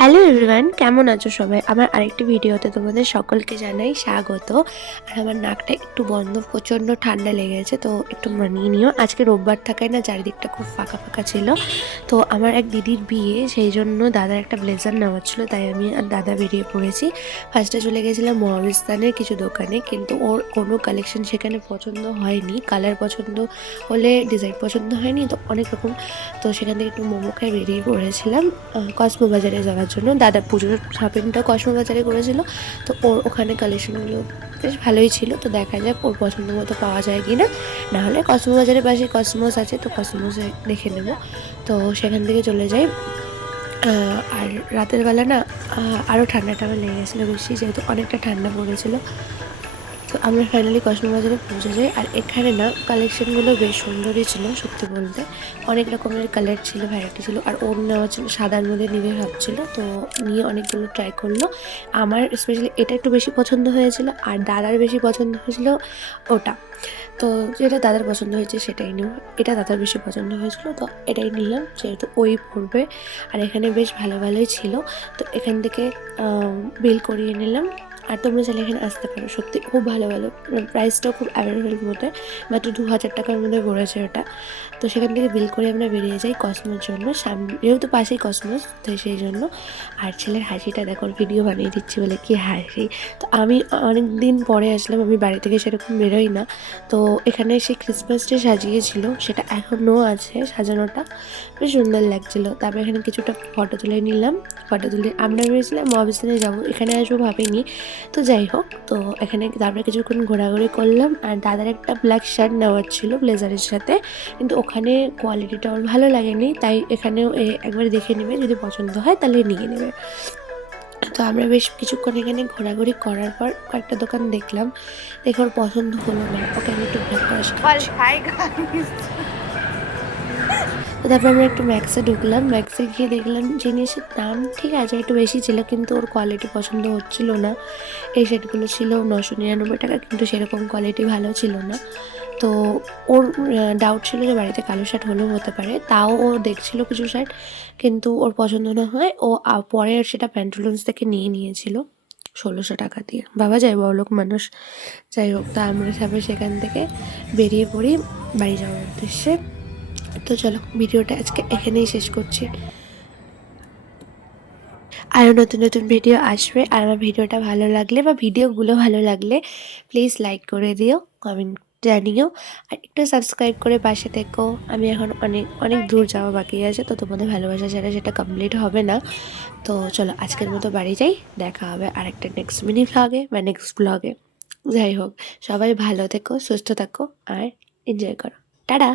Hello everyone, কেমন আছো সবাই? আমার আরেকটি ভিডিওতে তোমাদের সকলকে জানাই স্বাগত। আর আমার নাকটা একটু বন্ধ, প্রচণ্ড ঠান্ডা লেগেছে, তো একটু মানিয়ে নিও। আজকে রোববার থাকায় না চারিদিকটা খুব ফাঁকা ফাঁকা ছিল। তো আমার এক দিদির বিয়ে, সেই জন্য দাদার একটা ব্লেজার নেওয়ার ছিল, তাই আমি আর দাদা বেরিয়ে পড়েছি। ফার্স্টে চলে গেছিলাম মহাবিস্তানের কিছু দোকানে, কিন্তু ওর কোনো কালেকশন সেখানে পছন্দ হয়নি। কালার পছন্দ হলে ডিজাইন পছন্দ হয়নি, তো অনেক রকম। তো সেখান থেকে একটু মোমো খাই বেরিয়ে পড়েছিলাম কসমো বাজারে যাওয়ার জন্য। দাদা পুজোর শপিংটা কসমো বাজারে করেছিল, তো ওর ওখানে কালেকশনগুলো বেশ ভালোই ছিল। তো দেখা যাক ওর পছন্দ মতো পাওয়া যায় কি না। নাহলে কসমো বাজারের পাশে কসমোস আছে, তো কসমোসে দেখে নেব। তো সেখান থেকে চলে যাই। আর রাতের বেলা না আরও ঠান্ডাটা আমার লেগে গেছিলো বেশি, যেহেতু অনেকটা ঠান্ডা পড়েছিল। তো আমরা ফাইনালি কসমো বাজারে পৌঁছে যাই। আর এখানে না কালেকশনগুলো বেশ সুন্দরই ছিল সত্যি বলতে। অনেক রকমের কালার ছিল, ভ্যারাইটি ছিল। আর ওর নেওয়া ছিল সাদার মধ্যে নিবে ভাবছিল, তো নিয়ে অনেকগুলো ট্রাই করলো। আমার স্পেশালি এটা একটু বেশি পছন্দ হয়েছিল, আর দাদার বেশি পছন্দ হয়েছিল ওটা। তো যেটা দাদার পছন্দ হয়েছে সেটাই নিব। এটা দাদার বেশি পছন্দ হয়েছিল, তো এটাই নিলাম, যেহেতু ওই পড়বে। আর এখানে বেশ ভালো ভালোই ছিল, তো এখান থেকে বিল করিয়ে নিলাম। আর তোমরা চাইলে এখানে আসতে পারো, সত্যি খুব ভালো ভালো, প্রাইসটাও খুব অ্যাভেলেবেল মধ্যে, মাত্র 2000 টাকার মধ্যে পড়েছে ওটা। তো সেখান থেকে বিল করে আমরা বেরিয়ে যাই কসমোর জন্য। সামনে যেহেতু পাশেই কসমোস, তো সেই জন্য। আর ছেলের হাসিটা দেখো, ভিডিও বানিয়ে দিচ্ছি বলে কি হাসি। তো আমি অনেক দিন পরে আসলাম, আমি বাড়ি থেকে সেরকম বেরোই না। তো এখানে সেই ক্রিসমাস ট্রি সাজিয়েছিল, সেটা এখনও আছে সাজানোটা, বেশ সুন্দর লাগছিলো। তারপরে এখানে কিছুটা ফটো তুলে নিলাম। ফটো তুলে আমরা ভেবেছিলাম মহাবিস্তানে যাবো, এখানে আসবো ভাবিনি। তো যাই হোক, তো এখানে তারপরে কিছুক্ষণ ঘোরাঘুরি করলাম। আর দাদার একটা ব্ল্যাক শার্ট নেওয়ার ছিল ব্লেজারের সাথে, কিন্তু ওখানে কোয়ালিটিটা ওর ভালো লাগেনি, তাই এখানেও একবার দেখে নেবে, যদি পছন্দ হয় তাহলে নিয়ে নেবে। তো আমরা বেশ কিছুক্ষণ এখানে ঘোরাঘুরি করার পর কয়েকটা দোকান দেখলাম, দেখে ওর পছন্দ হলো না। ওকে আমি একটু ব্লগ করা শিখাচ্ছি। তো তারপর আমরা একটু ম্যাক্সে ঢুকলাম। ম্যাক্সে গিয়ে দেখলাম জিনিসের দাম ঠিক আছে, একটু বেশি ছিল, কিন্তু ওর কোয়ালিটি পছন্দ হচ্ছিল না। এই শার্টগুলো ছিল 999 টাকা, কিন্তু সেরকম কোয়ালিটি ভালো ছিল না। তো ওর ডাউট ছিল যে বাড়িতে কালো শার্ট হলেও হতে পারে, তাও ও দেখছিল কিছু শার্ট, কিন্তু ওর পছন্দ না হয় ও পরে সেটা প্যান্টুলুন্স থেকে নিয়ে নিয়েছিল 1600 টাকা দিয়ে। বাবা যায় বড়লোক মানুষ। যাই হোক, তা আমরা সবাই সেখান থেকে বেরিয়ে পড়ি বাড়ি যাওয়ার উদ্দেশ্যে। তো চলো, ভিডিওটা আজকে এখানেই শেষ করছি। আরও নতুন নতুন ভিডিও আসবে। আর আমার ভিডিওটা ভালো লাগলে বা ভিডিওগুলো ভালো লাগলে প্লিজ লাইক করে দিও, কমেন্ট জানিও, আর একটু সাবস্ক্রাইব করে পাশে থেকো। আমি এখন অনেক অনেক দূর যাওয়া বাকি আছে, তো তোমাদের ভালোবাসা ছাড়া সেটা কমপ্লিট হবে না। তো চলো, আজকের মতো বাড়ি যাই। দেখা হবে আরেকটা নেক্সট মিনি ভ্লগে বা নেক্সট ব্লগে। যাই হোক, সবাই ভালো থেকো, সুস্থ থাকো, আর এনজয় করো। টাটা।